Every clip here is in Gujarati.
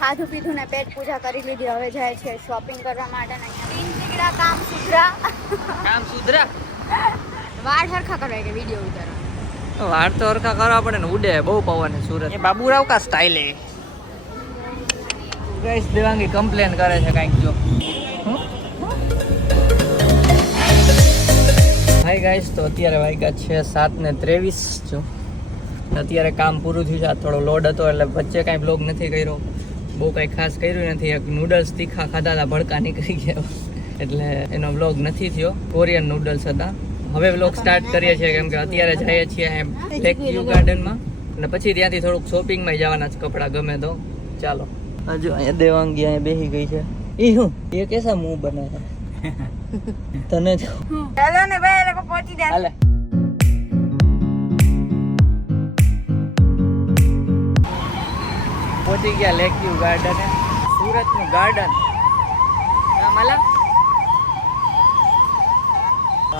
ખાધું પીધું ને પેટ પૂજા કરી લીધી. હવે જાય છે શોપિંગ કરવા માટે. તીન કામ સુધરા વાળ હરખા કરવા કે વિડીયો ઉતારવા. વાળ તો હરખા કરવા પડે ને. ઉડે બહુ પવન છે સુરત. એ બાબુરાવ કા સ્ટાઇલ હે ગાઈસ. દેવાંગી કમ્પ્લેન કરે છે કાંઈક જો. હાય ગાઈસ, તો અત્યારે વાગ્યા છે 7:23 જો. અત્યારે કામ પૂરું થયું છે. થોડો લોડ હતો એટલે વચ્ચે કાંઈ બ્લોગ નથી કર્યો. બહુ કાંઈ ખાસ કર્યું નથી. એક નૂડલ્સ તીખા ખાધા હતા, ભડકા નીકળી ગયા એટલે એનો બ્લોગ નથી થયો. કોરિયન નૂડલ્સ હતા. હવે બ્લોગ સ્ટાર્ટ કરીએ છીએ કેમ કે અત્યારે જઈએ છીએ લેક વ્યૂ ગાર્ડનમાં અને પછી ત્યાંથી થોડુંક શોપિંગમાં જવાના છે. કપડાં ગમે તો ચાલો. હજુ અહીંયા દેવાંગી અહીંયા બેસી ગઈ છે. એ હું એ કેસા મુંહ બનાવે તને જ. ચાલો ને ભાઈ, એ લોકો પહોંચી જાય. હાલે પહોંચી ગયા લેક વ્યૂ ગાર્ડન. સુરતનું ગાર્ડન માલા.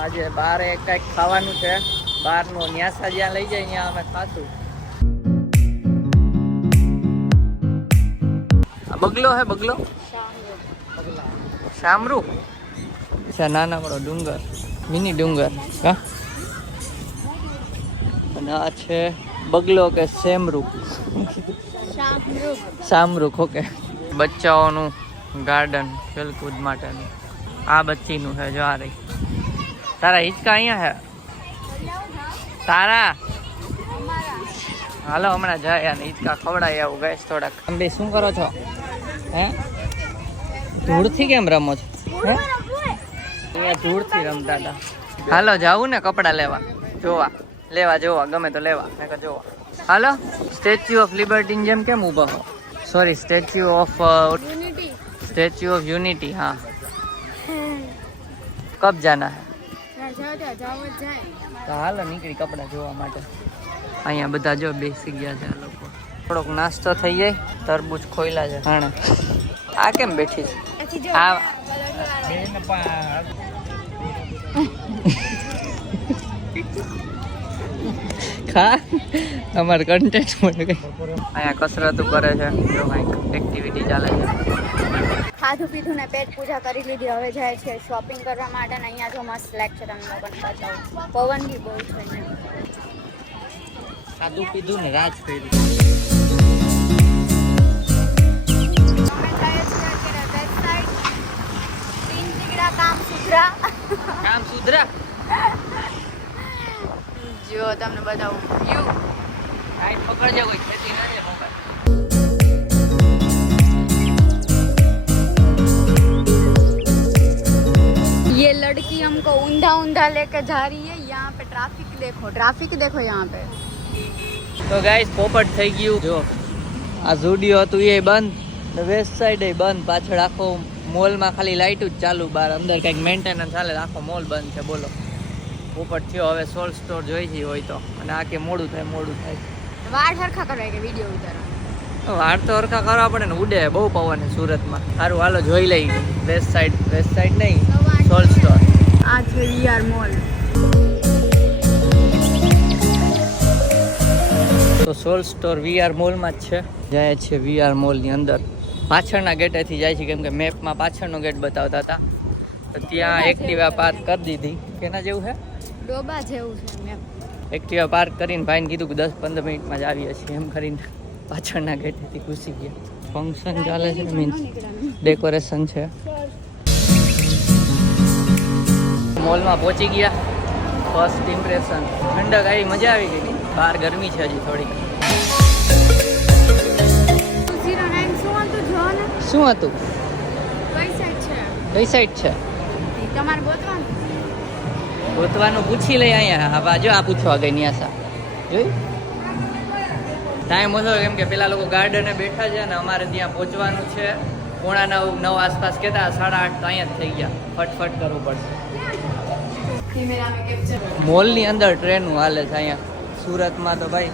આજે બહાર કંઈક ખાવાનું છે. બહારનું ન્યાસા જ્યાં લઈ જાય ત્યાં અમે ખાશું. બગલો હે બગલો. શામરૂ છે. નાના બડો ડુંગર, મિની ડુંગર. હા, અને આ છે બગલો કે સેમરૂ. શામરૂખ. ઓકે. બચ્ચાઓનું ગાર્ડન ખેલકૂદ માટેનું. આ બચ્ચીનું છે જો. આ રહી તારા હિંચકા અહીંયા છે તારા. હાલો હમણાં જાય અને હિંચકા ખવડાય આવું ગેસ થોડાક. તમે શું કરો છો હે? ધૂળથી કેમ રમો છો હે? અહીંયા ધૂળથી રમતા હતા. હાલો જાવું ને કપડાં લેવા જોવા ગમે તો લેવા જોવા. હાલો. સ્ટેચ્યુ ઓફ લિબર્ટી જેમ કેમ ઊભા હો? Sorry, statue of unity. હા, કબ જાના હે? તો હાલો નીકળી કપડા જોવા માટે. અહીંયા બધા જો બેસી ગયા છે આ લોકો. થોડોક નાસ્તો થઈ જાય. તરબૂચ ખોઈલા છે હાણે. આ કેમ બેઠી છે? આ ખા અમારે કન્ટેન્ટ મળે કઈ. અહીંયા કસરતો કરે છે જો, કંઈક એક્ટિવિટી ચાલે છે. ખાધું પીધું ને પેટ પૂજા કરી લીધી. હવે જાય છે શોપિંગ કરવા માટે. ને અહીંયા જો મસ્ત લેક છે, તમને લોકોને બતાવું. પવન બી બહુ છે. ખાધું પીધું ને રાજ કર્યું. કામ સુધરા જો તમને બતાવું વ્યૂ. આઈ પકડજો, કોઈ ખેતી ના છે મોબાઈલ. ये लड़की हमको ऊंधा लेके जा रही है. यहाँ पे ट्रैफिक देखो यहाँ पे. તો ગાઈસ પોપટ થઈ ગયું જો. આ ઝુડિયો હતું એ બંધ ને વેસ્ટ સાઈડ એ બંધ. પાછળ આખો મોલમાં ખાલી લાઇટ જ ચાલુ. બહાર અંદર કંઈક મેન્ટેનન્સ ચાલે. આખો મોલ બંધ છે. બોલો પોપટ થયો. હવે સોલ સ્ટોર જોઈ જઈ હોય તો. અને આ કે મોડું થાય. વાળ હરખા કરવા કે વિડીયો ઉતારવા. વાળ તો હરખા કરવા પડે ને. ઉડે બહુ પવન છે સુરતમાં. સારું હાલો જોઈ લઈ. વેસ્ટ સાઈડ નહીં, સોલ સ્ટોર. આ છે વીઆર મોલ. તો સોલ સ્ટોર વીઆર મોલમાં જ છે. જાય છે વીઆર મોલની અંદર. પાછળના ગેટેથી જાય છે કેમ કે મેપમાં પાછળનો ગેટ બતાવતા હતા. તો ત્યાં એક્ટિવા પાર્ક કરી દીધી. કેના જેવું છે? ડોબા જેવું છે મેપ. એક્ટિવા પાર્ક કરીને ભાઈને કીધું કે 10-15 મિનિટમાં જ આવીએ છીએ એમ કરીને પાછળના ગેટેથી ઘૂસી ગયા. ફંક્શન ચાલે છે, મીન્સ ડેકોરેશન છે. મોલમાં પહોંચી ગયા. First impression. ઠંડક આવી, મજા આવી ગઈ. બહાર ગરમી છે હજી થોડીક. શું હતું? કઈ સાઈડ છે? તમારે ગોતવાનું પૂછી લઈ. અહીંયા હા બાજુ આ પૂછવા ગઈ ન્યાસા જોઈ. ટાઈમ ઓછો કેમ કે પેલા લોકો ગાર્ડને બેઠા છે ને અમારે ત્યાં પહોંચવાનું છે 8:45-9 આસપાસ. કહેતા 8:30 તો અહીંયા જ થઈ ગયા. ફટફટ કરવું પડશે. મોલની અંદર ટ્રેનું હાલે છે અહીંયા સુરતમાં તો ભાઈ.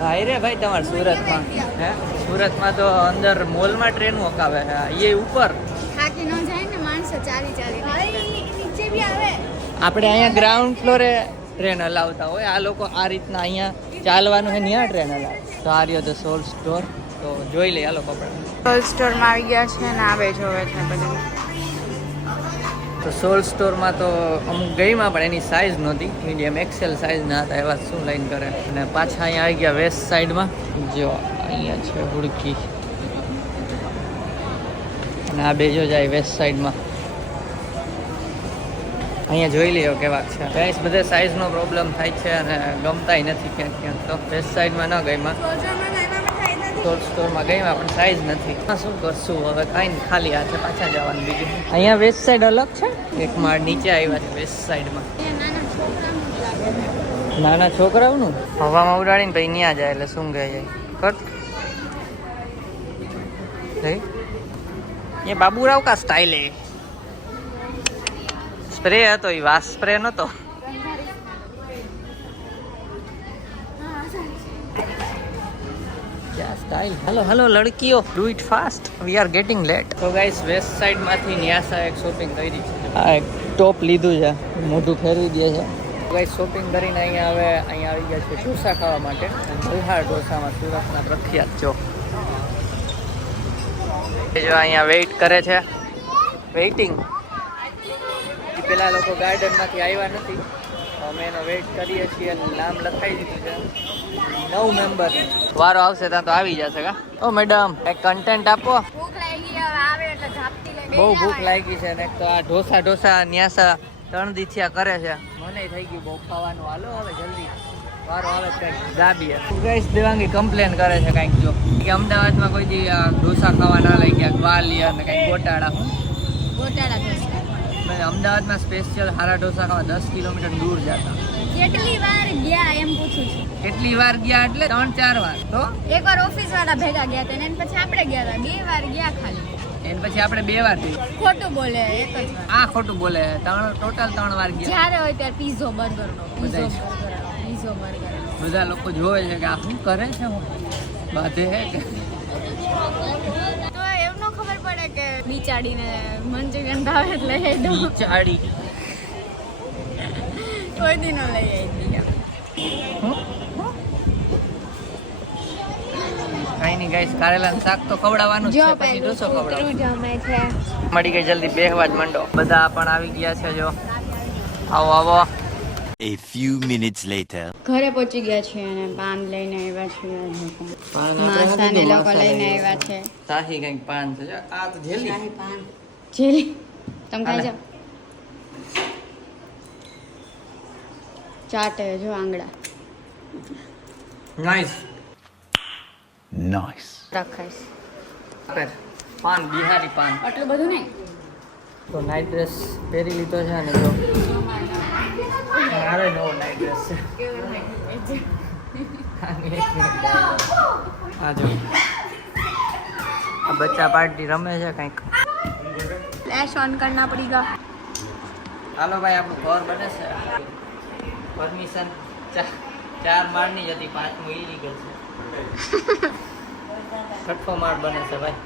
હાય રે ભાઈ તમારે સુરતમાં હે? સુરતમાં તો અંદર મોલમાં ટ્રેનું હકાવે છે. એ ઉપર થાકી ન જાય ને માણસો ચાલી નીચે બી આવે. આપણે અહીંયા ગ્રાઉન્ડ ફ્લોરે ટ્રેન હલાવતા હોય. આ લોકો આ રીતના અહીંયા ચાલવાનું છે ત્યાં ટ્રેન હલાવે. તો આ રહ્યો તો સોલ સ્ટોર. તો જોઈ લઈએ હાલો કપડાં. સોલ સ્ટોરમાં આવી ગયા છે ને આવે જોવે છે બધું. તો સોલ સ્ટોરમાં તો અમુક ગઈમાં પણ એની સાઇઝ નહોતી, મીડિયમ એક્સેલ સાઇઝના હતા, એવા શું લઈને કરે. અને પાછા અહીંયા આવી ગયા વેસ્ટ સાઈડમાં. જો અહીંયા છે હુડકી, અને આ બે જો જાય વેસ્ટ સાઈડમાં. અહીંયા જોઈ લ્યો કેવા છે ગાઈસ. બધે સાઇઝનો પ્રોબ્લેમ થાય છે અને ગમતાય નથી ક્યાંક ક્યાંક. તો વેસ્ટ સાઈડમાં ન ગઈમાં, સોલ સ્ટોરમાં ગઈમાં પણ સાઇઝ નથી. શું કરશું હવે, કાંઈ નહીં, ખાલી હાથે પાછા જવાનું. બીજું અહીંયા વેસ્ટ સાઈડ અલગ છે, એક માળ નીચે આવ્યા છે વેસ્ટ સાઈડમાં. નાના છોકરાઓનું હવામાં ઉડાડીને પછી ત્યાં જાય એટલે શું ગયા જાય કટ. એ બાબુરાવ કા સ્ટાઇલ હે. સ્પ્રે હતો એ વાસ સ્પ્રે નતો. સ્ટાઇલ. હેલો હેલો લડકીઓ, do it fast, we are getting late. તો ગાઈસ વેસ્ટ સાઈડ માંથી ન્યાસા એક શોપિંગ કરી છે. આ એક ટોપ લીધું છે, મોઢું ફેરવી દે છે. ગાઈસ શોપિંગ કરીને અહીંયા આવી ગયા છે ઢોસા ખાવા માટે. મલ્હાર ઢોસામાં સુરતના પ્રખ્યાત જો. જો અહીંયા વેઇટ કરે છે, વેઇટિંગ. પેલા લોકો ગાર્ડન માંથી આવ્યા નથી, અમે એનો વેઇટ કરીએ છીએ. નામ લખાઈ દીધું છે, 9 મેમ્બર. વારો આવશે ત્યાં તો આવી જશે. કા ઓ મેડમ એક કન્ટેન્ટ આપો. બહુ ભૂખ લાગી છે ને. એક તો આ ઢોસા ન્યાસા 3 દિવસિયા કરે છે. મને થઈ ગયું બહુ ખાવાનું. હાલો હવે જલ્દી વારો આવે કંઈક ગાબીએ. ગાઈસ દેવાંગી કમ્પ્લેન કરે છે કંઈક જો કે અમદાવાદમાં કોઈ દી ઢોસા ખાવા ના લઈ ગયા, ગ્વાલિયર ને કંઈક ગોટાળા અમદાવાદમાં સ્પેશિયલ હારા ઢોસા ખાવા 10 કિલોમીટર દૂર જતા. કેટલી વાર ગયા એમ પૂછું છું. કેટલી વાર ગયા એટલે 3-4 વાર. તો એકવાર ઓફિસ વાળા ભેગા ગયા હતા ને પછી આપણે ગયા હતા 2 વાર ગયા ખાલી. એને પછી આપણે 2 વાર થઈ. ખોટું બોલે એક જ વાર. આ ખોટું બોલે. ટોટલ 3 વાર ગયા. જ્યારે હોય ત્યારે પીઝો બર્ગર નો બધા લોકો જોવે છે કે આ શું કરે છે, બાધે હે કે તો એમનો ખબર પડે કે બિચાડીને મંચુરિયન ભાવે એટલે લઈ દો. બિચાડી કોઈ દી ન લઈ આવી. કાંઈ નહીં ગાઈસ, કારેલાનું શાક તો ખવડાવવાનું છે, પછી ઢોસો ખવડાવવાનું જમે છે. મળી ગઈ, જલ્દી બેહવા જ માંડો. બધા પણ આવી ગયા છે. જો આવો આવો. A few minutes later. ઘરે પહોંચી ગયા છીએ અને પાન લઈને આવ્યા છીએ. માસાને લોકો લઈને આવ્યા છે. શાહી કંઈક પાન છે. આ તો જેલી જેલી તમે ખાઈ જાઓ. ચાટે જો આંગળા. Nice Nice. રખાઈશ. પાન બિહારી પાન. આટલું બધું નહીં. તો નાઇટ ડ્રેસ પહેરી લીધો છે અને જો મારે નવો નાઇટ ડ્રેસ છે. આ જો આ બચ્ચા પાર્ટી રમે છે કંઈક. ફ્લેશ ઓન કરના પડીગા. હાલો ભાઈ, આપણું ઘર બને છે. પરમિશન 4 માળની જ હતી, 5મું ઇલીગલ છે. 6ઠ્ઠો માળ બને છે ભાઈ.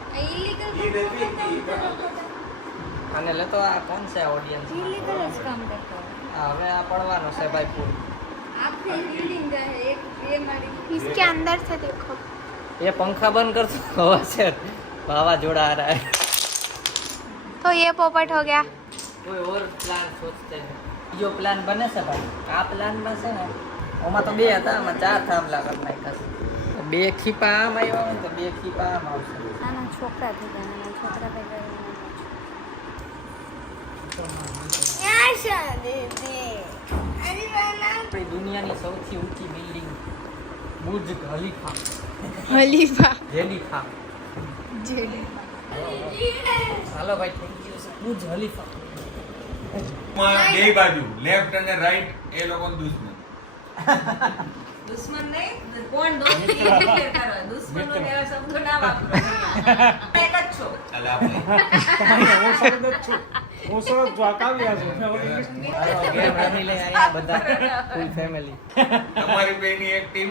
અને લેતો આ કોણ છે ઓડિયન્સ? હવે આ પડવાનો છે ભાઈ પૂર. इसके अंदर से देखो. ये पंखा बंद कर दो, हवा से वावाझोड़ा आ रहा है. तो ये पोपट हो गया. कोई और प्लान सोचते हैं. जो प्लान बने છે ભાઈ, આ પ્લાન માં છે ને ઓમાં તો 2 હતા, આમાં 4 થાંભલા કરી નાખ્યા છે. 2 ખીપા આમ આવ્યા હોય તો 2 ખીપા આમ આવશે. નાના છોકરા થઈ ગયા, નાના છોકરા થઈ ગયા. આપણી દુનિયાની સૌથી ઊંચી બિલ્ડિંગ બુર્જ ખલીફા. ખલીફા. ખલીફા. હાલો ભાઈ, thank you sir. Burj Khalifa. બે બાજુ લેફ્ટ અને રાઈટ એ લોકો દુશ્મન. દુશ્મન નહીં, કોણ દોસ્તી ડિક્લેર કરો. દુશ્મનો એવા શબ્દો ના વાપરો. એક જ છો. ચાલ આપણે હાલો ગેમ રમી લઈએ અહીંયા બધા ફૂલ ફેમિલી. તમારી બેની એક ટીમ.